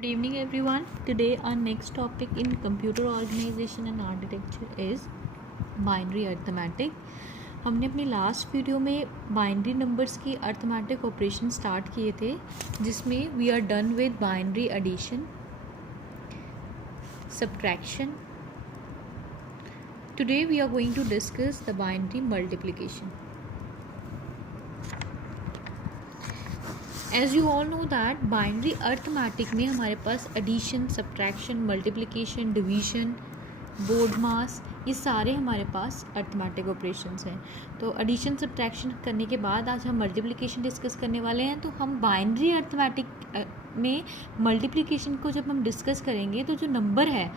Good evening everyone. Today our next topic in computer organization and architecture is binary arithmetic. हमने अपनी last video में binary numbers की arithmetic operation start किए थे जिसमें we are done with binary addition, subtraction. Today we are going to discuss the binary multiplication. As you all know that binary arithmetic में हमारे पास addition, subtraction, multiplication, division, BODMAS, ये सारे हमारे पास arithmetic operations हैं. तो addition subtraction करने के बाद आज हम मल्टीप्लिकेशन डिस्कस करने वाले हैं. तो हम बाइनरी अर्थमेटिक में मल्टीप्लिकेशन को जब हम डिस्कस करेंगे तो जो नंबर है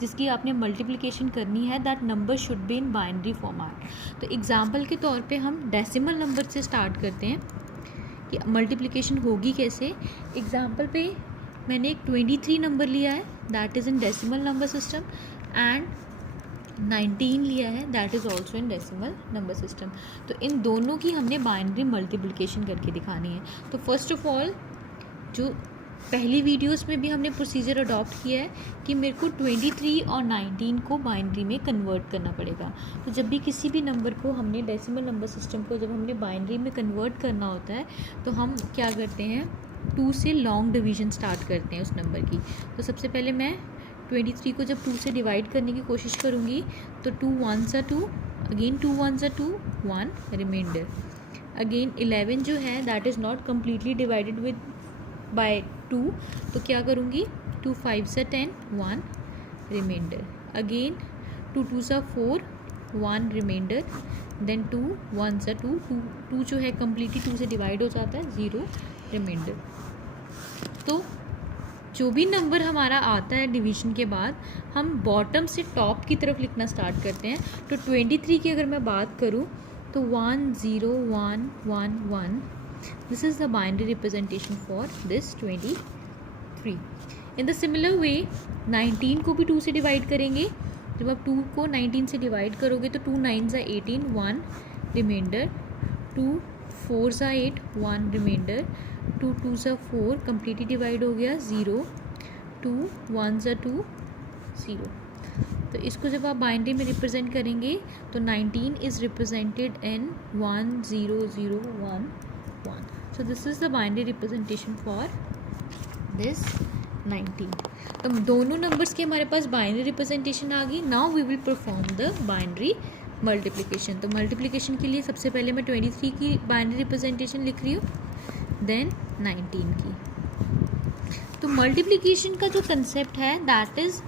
जिसकी आपने मल्टीप्लिकेशन करनी है that number should be in binary format. तो एग्जांपल के तौर पे हम डेसिमल नंबर से स्टार्ट करते हैं कि मल्टीप्लिकेशन होगी कैसे. एग्जांपल पे मैंने एक 23 नंबर लिया है that is in decimal number system and 19 लिया है that is also in decimal number system. तो इन दोनों की हमने बाइनरी मल्टीप्लिकेशन करके दिखानी है. तो फर्स्ट ऑफ ऑल जो पहली वीडियोस में भी हमने प्रोसीजर अडॉप्ट किया है कि मेरे को 23 और 19 को बाइनरी में कन्वर्ट करना पड़ेगा. तो जब भी किसी भी नंबर को हमने डेसिमल नंबर सिस्टम को जब हमने बाइनरी में कन्वर्ट करना होता है तो हम क्या करते हैं, 2 से लॉन्ग डिवीजन स्टार्ट करते हैं उस नंबर की. तो सबसे पहले मैं 23 को जब 2 से डिवाइड करने की कोशिश करूँगी तो 2 1s are 2, again 2 1s are 2, 1 remainder. Again 11 जो है that is not completely divided with by 2, तो क्या करूँगी, 2 5s are 10, 1 remainder. Again 2 2s are 4, 1 remainder. Then 2 1s are 2, 2 जो है कम्प्लीटली 2 से डिवाइड हो जाता है, 0 रिमाइंडर. तो जो भी नंबर हमारा आता है डिवीजन के बाद हम बॉटम से टॉप की तरफ लिखना स्टार्ट करते हैं. तो 23 की अगर मैं बात करूँ तो 1 0 1 1 1. This is the binary representation for this 23. In the similar way 19 को भी 2 से डिवाइड करेंगे. जब आप 2 को 19 से डिवाइड करोगे तो 2 9s are 18, 1 remainder. 2 4s are 8, 1 remainder. 2 2s are 4 completely divide हो गया, 0. 2 1s are 2, 0. तो इसको जब आप बाइनरी में रिप्रेजेंट करेंगे तो 19 is represented in 1 0 0 1 1. So this is the binary representation for this 19. तो दोनों नंबर्स की हमारे पास बाइनरी रिप्रेजेंटेशन आ गई. Now we will perform the binary multiplication. तो मल्टीप्लिकेशन के लिए सबसे पहले मैं 23 की बाइनरी रिप्रेजेंटेशन लिख रही हूँ, देन 19 की. तो मल्टीप्लिकेशन का जो कंसेप्ट है दैट इज़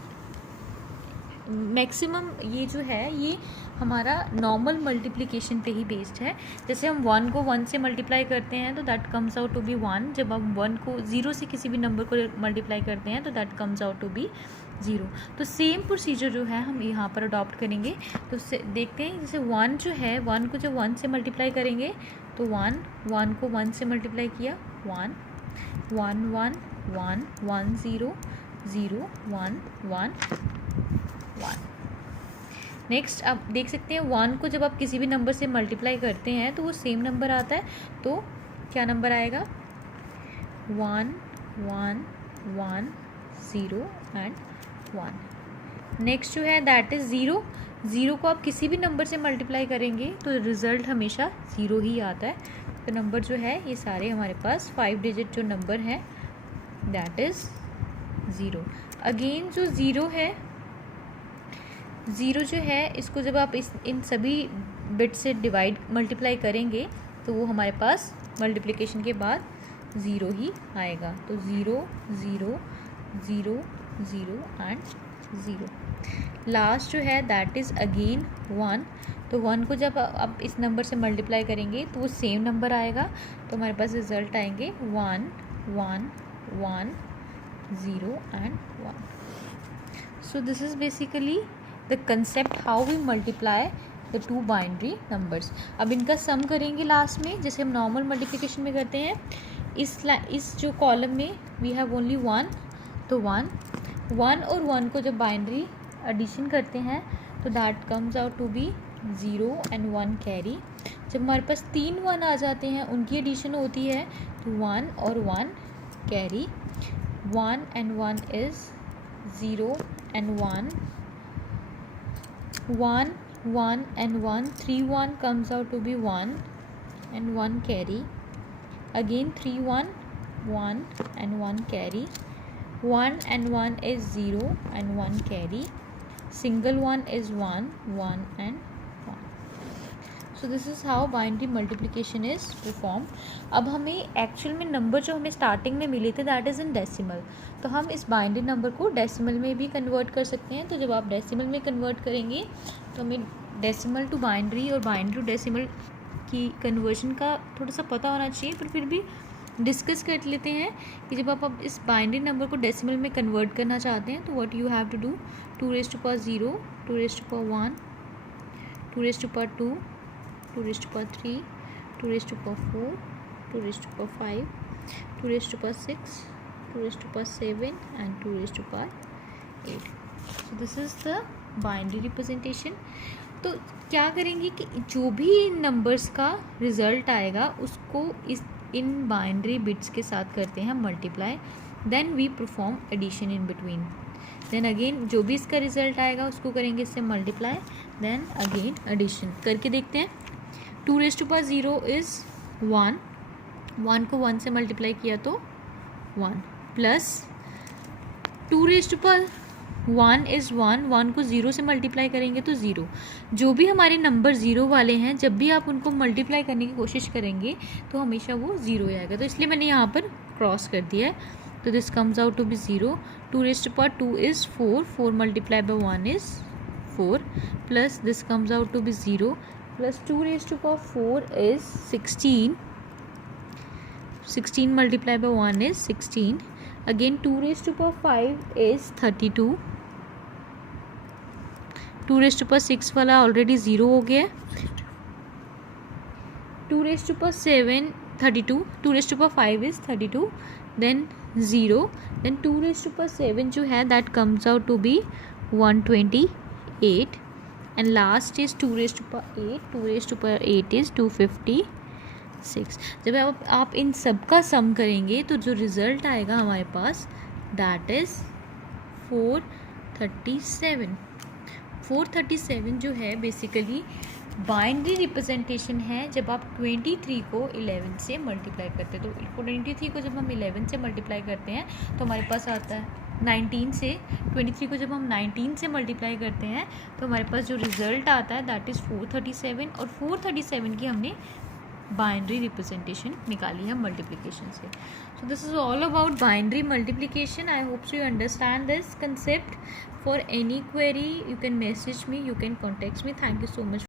मैक्सिमम ये जो है ये हमारा नॉर्मल मल्टीप्लिकेशन पे ही बेस्ड है. जैसे हम 1 को 1 से मल्टीप्लाई करते हैं तो that comes out to be 1. जब हम 1 को 0 से किसी भी नंबर को मल्टीप्लाई करते हैं तो that comes out to be 0. तो सेम प्रोसीजर जो है हम यहाँ पर अडॉप्ट करेंगे. तो देखते हैं जैसे 1 जो है 1 को जब 1 से मल्टीप्लाई करेंगे तो 1 को 1 से मल्टीप्लाई किया, 1 1 1 1 1 0 0 1 1 1. नेक्स्ट आप देख सकते हैं 1 को जब आप किसी भी नंबर से मल्टीप्लाई करते हैं तो वो सेम नंबर आता है. तो क्या नंबर आएगा, 1 1 1 0 एंड 1. नेक्स्ट जो है दैट इज़ 0. 0 को आप किसी भी नंबर से मल्टीप्लाई करेंगे तो रिज़ल्ट हमेशा 0 ही आता है. तो नंबर जो है ये सारे हमारे पास 5 डिजिट जो नंबर है दैट इज़ 0. अगेन जो 0 है, 0 जो है इसको जब आप इन सभी बिट से डिवाइड मल्टीप्लाई करेंगे तो वो हमारे पास मल्टीप्लिकेशन के बाद 0 ही आएगा. तो 0 0 0 0 एंड 0. लास्ट जो है दैट इज़ अगेन 1. तो 1 को जब आप इस नंबर से मल्टीप्लाई करेंगे तो वो सेम नंबर आएगा. तो हमारे पास रिजल्ट आएंगे 1 1 1 0 and 1. So this is basically the concept how we multiply the two binary numbers. अब इनका सम करेंगे लास्ट में जैसे हम नॉर्मल मल्टीप्लिकेशन में करते हैं. इस जो कॉलम में वी हैव ओनली 1. तो 1 और 1 को जब बाइनरी एडिशन करते हैं तो that comes out to be 0 and 1 carry. जब हमारे पास 3 1 आ जाते हैं उनकी एडिशन होती है तो 1 और 1 carry. 1 and 1 is 0 and 1, 1 1 and 1, 3 1 comes out to be 1 and 1 carry, again 3 1 1 and 1 carry, 1 and 1 is 0 and 1 carry, single one is 1 1 and 1. So this is how binary multiplication is performed. अब हमें actual में number जो हमें starting में मिले थे that is in decimal, तो हम इस बाइनरी नंबर को डेसिमल में भी कन्वर्ट कर सकते हैं. तो जब आप डेसिमल में कन्वर्ट करेंगे तो हमें डेसिमल टू बाइनरी और बाइनरी टू डेसिमल की कन्वर्जन का थोड़ा सा पता होना चाहिए, पर फिर भी डिस्कस कर लेते हैं कि जब आप इस बाइनरी नंबर को डेसिमल में कन्वर्ट करना चाहते हैं तो what you have to do. 2 raised to power 0, 2 raised to power 1, 2 raised to power 2, 2 raised to power 3, 2 raised to power 4, 2 raised to power 5, 2 raised to power 6, 2 raised to power 7 and 2 raised to power 8. So this is the binary representation. तो क्या करेंगे कि जो भी numbers का result आएगा उसको in binary bits के साथ करते हैं multiply, then we perform addition in between, then again जो भी इसका रिजल्ट आएगा उसको करेंगे इससे मल्टीप्लाई, देन अगेन एडिशन करके देखते हैं. 2 raised to power 0 इज़ 1, 1 को 1 से मल्टीप्लाई किया तो 1 plus 2 raised to power 1 is 1, 1 को 0 से मल्टीप्लाई करेंगे तो 0. जो भी हमारे नंबर 0 वाले हैं जब भी आप उनको मल्टीप्लाई करने की कोशिश करेंगे तो हमेशा वो 0 ही आएगा, तो इसलिए मैंने यहाँ पर क्रॉस कर दिया है. तो this comes out to be 0. 2 raised to power 2 is 4, 4 multiplied by 1 is 4, plus this comes out to be 0, plus 2 raised to power 4 is 16, 16 multiplied by 1 is 16, again 2 raised to power 5 is 32, 2 raised to power 6 वाला already 0 हो गया है, 2 raised to power 7 32, 2 raised to power 5 is 32, then 0, then 2 raised to power 7 जो है that comes out to be 128, and last is 2 raised to power 8, 2 raised to power 8 is 256. जब आप इन सब का सम करेंगे तो जो रिज़ल्ट आएगा हमारे पास दैट इज़ 437. 437 जो है बेसिकली बाइनरी रिप्रेजेंटेशन है जब आप 23 को 11 से मल्टीप्लाई करते हैं. तो 23 को जब हम 11 से मल्टीप्लाई करते हैं तो हमारे पास आता है 19 से, 23 को जब हम 19 से मल्टीप्लाई करते हैं तो हमारे पास जो रिज़ल्ट आता है दैट इज़ 437, और 437 की हमने बाइनरी रिप्रेजेंटेशन निकाली है मल्टीप्लिकेशन से. So this is all about binary multiplication. I hope so you understand this concept. For any query you can message me, you can contact me. Thank you so much.